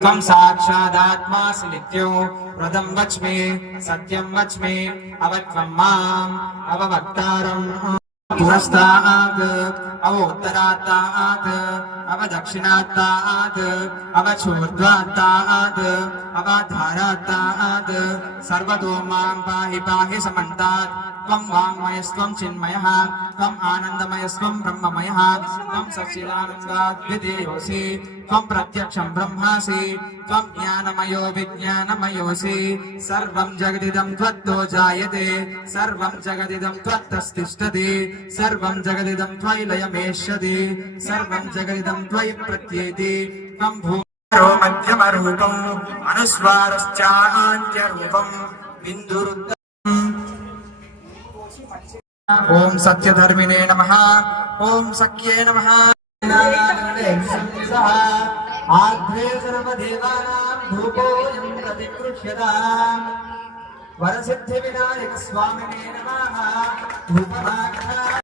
त्वं साक्षादात्मासि नित्यो व्रतं वच्मि सत्यं वच्मि अवत्वं माम् अववक्तारम् पुरस्तात् अवोत्तरात्तात् अवदक्षिणात्तात् अवचूर्ध्वात्तात् अवधारात्तात् सर्वतो मां पाहि पाहि समन्तात् त्वं वाङ्मयस्त्वं चिन्मयः त्वम् आनन्दमयस्त्वं ब्रह्ममयः त्वं सच्चिदानन्दाद्वितीयोऽसि त्वं प्रत्यक्षं ब्रह्मासि त्वं ज्ञानमयो विज्ञानमयोऽसि सर्वं जगदिदं त्वत्तो जायते सर्वं जगदिदं त्वत्तस्तिष्ठति सर्वं जगदिदं त्वयि लयमेष्यति सर्वं जगदिदं त्वयि प्रत्येति त्वं भूमरो मध्यमरूपम् अनुस्वारश्चान्त्यरूपम् बिन्दुरुद्ध ॐ सत्यधर्मिणे नमः ॐ सख्ये नमः आध्वे सर्वदेवानां धूपोऽयं प्रतिकृष्यता वरसिद्धिविनायकस्वामिने नमः धूपः